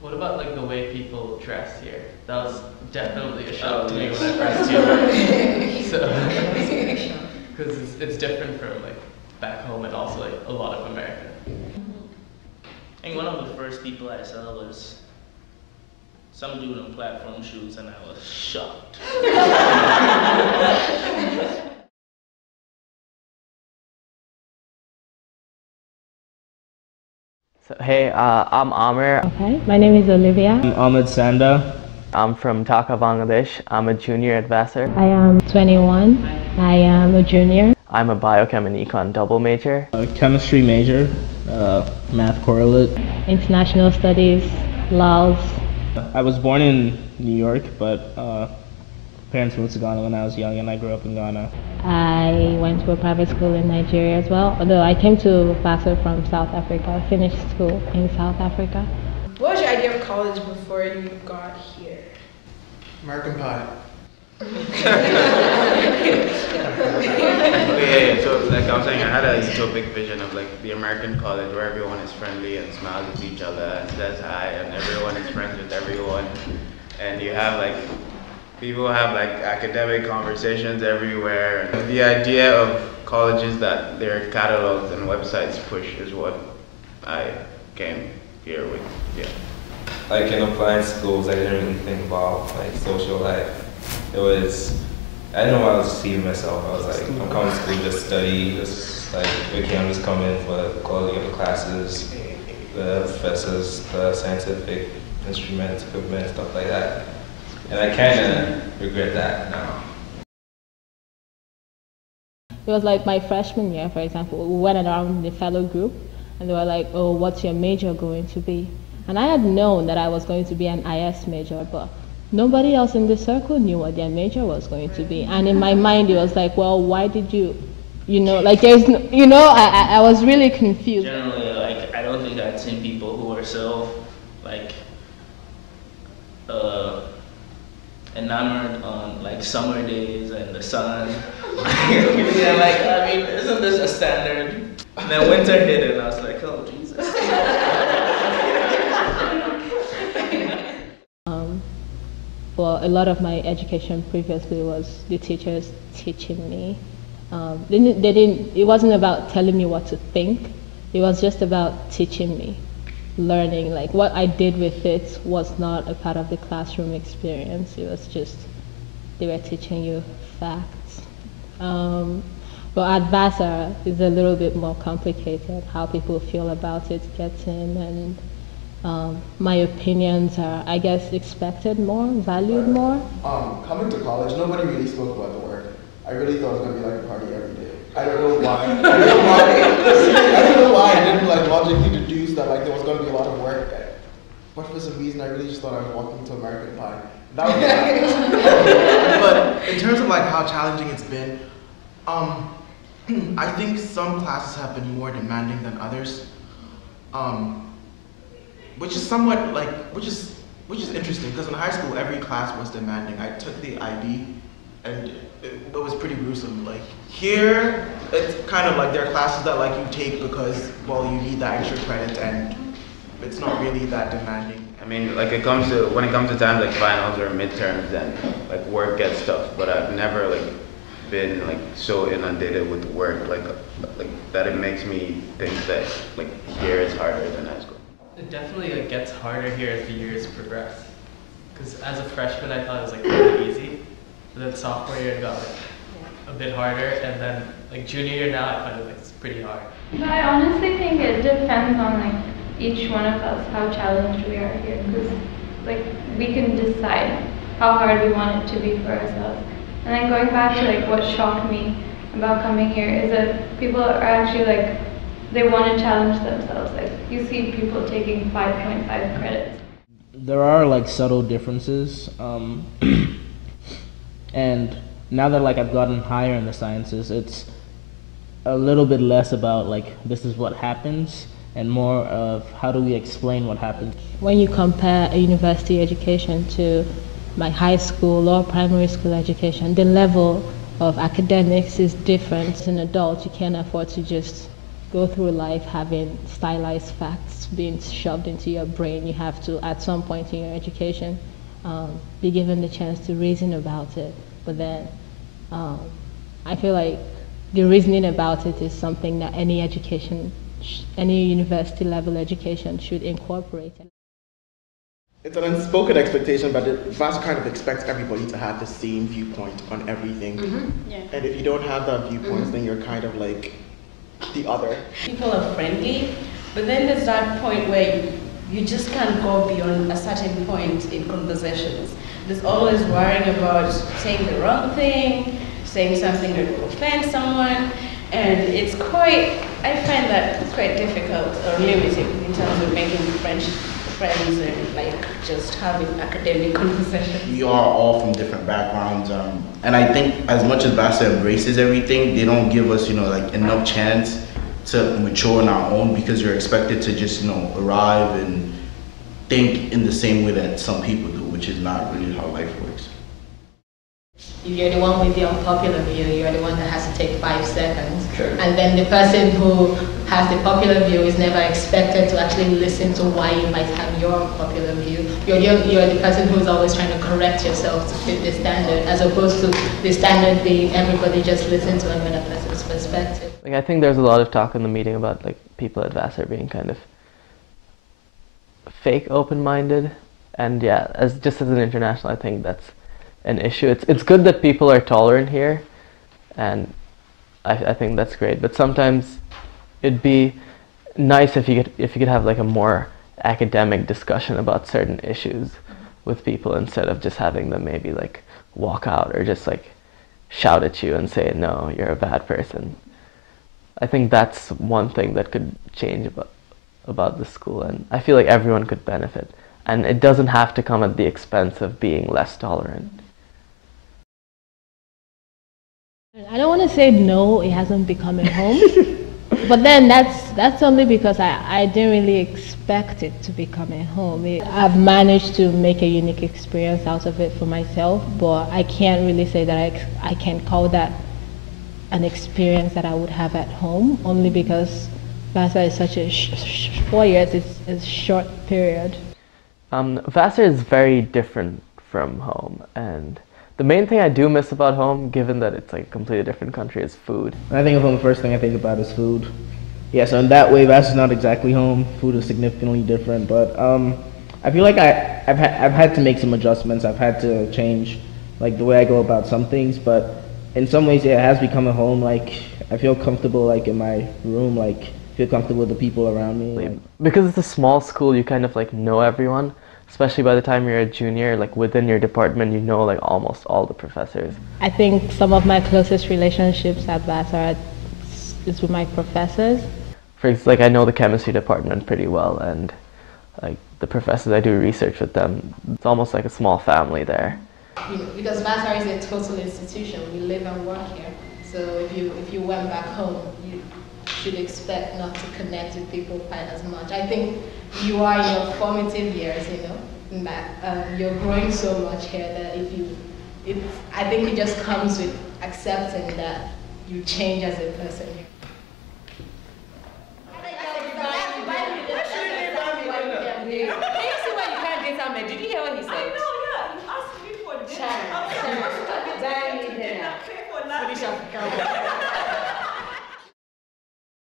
What about like the way people dress here? That was definitely a shock to me when I first came. So, because it's different from like back home and also like a lot of America. I think one of the first people I saw was some dude in platform shoes, and I was shocked. So, hey, I'm Amer. Okay, my name is Olivia. I'm Ahmed Sanda. I'm from Dhaka, Bangladesh. I'm a junior at Vassar. I am 21. I am a junior. I'm a biochem and econ double major. Chemistry major, math correlate. International studies, laws. I was born in New York, but parents moved to Ghana when I was young, and I grew up in Ghana. I went to a private school in Nigeria as well, although I came to Vassar from South Africa. I finished school in South Africa. What was your idea of college before you got here? American Pie. Okay, so like I was saying, I had a utopic vision of like the American college where everyone is friendly and smiles at each other and says hi and everyone is friends with everyone. And you have like, people have like academic conversations everywhere. And the idea of colleges that their catalogs and websites push is what I came here with, yeah. Like in applying schools, I didn't really think about like social life. It was, I didn't know I was deceiving myself. I was like, I'm coming to school just to study, just like, okay, I'm just coming for the quality of the classes, the professors, the scientific instruments, equipment, stuff like that. And I kind of regret that now. It was like my freshman year, for example. We went around the fellow group and they were like, oh, what's your major going to be? And I had known that I was going to be an IS major, but nobody else in the circle knew what their major was going to be. And in my mind, it was like, well, why did you, like there's, I was really confused. Generally, like, I don't think I'd seen people who were so, like, enamored on, like, summer days and the sun. Yeah, like, I mean, isn't this a standard? And then winter hit and I was like, oh, Jesus. Well, a lot of my education previously was the teachers teaching me. It wasn't about telling me what to think. It was just about teaching me, learning. Like what I did with it was not a part of the classroom experience. It was just, they were teaching you facts. But at Vassar, it's a little bit more complicated. How people feel about it gets in, and my opinions are, I guess, expected more, valued more. Coming to college, nobody really spoke about the work. I really thought it was going to be like a party every day. I don't know why. I don't know why I didn't like logically deduce that like there was going to be a lot of work. But for some reason, I really just thought I was walking to American Pie. That was But in terms of like how challenging it's been, I think some classes have been more demanding than others. Which is somewhat like, which is interesting, because in high school every class was demanding. I took the IB and it was pretty gruesome. Like here, it's kind of like there are classes that like you take because, well, you need that extra credit and it's not really that demanding. I mean, like when it comes to times like finals or midterms, then like work gets tough, but I've never like been like so inundated with work like that it makes me think that like here is harder than high school. It definitely like gets harder here as the years progress. Because as a freshman, I thought it was like really easy. But then sophomore year it got like a bit harder, and then like junior year now I find it like it's pretty hard. But I honestly think it depends on like each one of us how challenged we are here, because like we can decide how hard we want it to be for ourselves. And then going back to like what shocked me about coming here is that people are actually like, they want to challenge themselves. Like you see people taking 5.5 credits. There are like subtle differences, and now that like I've gotten higher in the sciences, it's a little bit less about like this is what happens and more of how do we explain what happens. When you compare a university education to my high school or primary school education, the level of academics is different. As an adult, you can't afford to just go through life having stylized facts being shoved into your brain. You have to, at some point in your education, be given the chance to reason about it. But then I feel like the reasoning about it is something that any education, any university level education should incorporate. It's an unspoken expectation, but Vassar kind of expects everybody to have the same viewpoint on everything. Yeah. And if you don't have that viewpoint, then you're kind of like the other. People are friendly, but then there's that point where you just can't go beyond a certain point in conversations. There's always worrying about saying the wrong thing, saying something that will offend someone, and it's quite, I find that it's quite difficult or limiting in terms of making friends and like just having academic conversations. We are all from different backgrounds, and I think as much as Vassar embraces everything, they don't give us, like enough chance to mature on our own, because you're expected to just, arrive and think in the same way that some people do, which is not really how life works. You're the one with the unpopular view, you're the one that has to take 5 seconds. Sure. And then the person who has the popular view is never expected to actually listen to why you might have your unpopular view. You're the person who's always trying to correct yourself to fit the standard, as opposed to the standard being everybody just listen to another person's perspective. Like, I think there's a lot of talk in the meeting about like people at Vassar being kind of fake open-minded, and yeah, just as an international, I think that's an issue. It's good that people are tolerant here, and I think that's great. But sometimes it'd be nice if you could have like a more academic discussion about certain issues with people, instead of just having them maybe like walk out or just like shout at you and say, no, you're a bad person. I think that's one thing that could change about the school, and I feel like everyone could benefit, and it doesn't have to come at the expense of being less tolerant. I don't want to say no, it hasn't become a home, but then that's only because I didn't really expect it to become a home. I've managed to make a unique experience out of it for myself, but I can't really say that I can call that an experience that I would have at home, only because Vassar is such a 4 years, it's a short period. Vassar is very different from home, and the main thing I do miss about home, given that it's like a completely different country, is food. When I think of home, the first thing I think about is food. Yeah, so in that way, Vassar's not exactly home. Food is significantly different, but I feel like I've had to make some adjustments. I've had to change like the way I go about some things, but in some ways, yeah, it has become a home. Like, I feel comfortable like in my room, like feel comfortable with the people around me. Because it's a small school, you kind of like know everyone. Especially by the time you're a junior, like within your department, you know like almost all the professors. I think some of my closest relationships at Vassar is with my professors. For example, like I know the chemistry department pretty well, and like the professors, I do research with them. It's almost like a small family there. Because Vassar is a total institution, we live and work here. So if you went back home, you should expect not to connect with people quite as much. I think you are in your formative years, that you're growing so much here that I think it just comes with accepting that you change as a person. Can you see why you can't date Ahmed? Did you hear what he said? I know, yeah. You asked me for dinner. Finish up.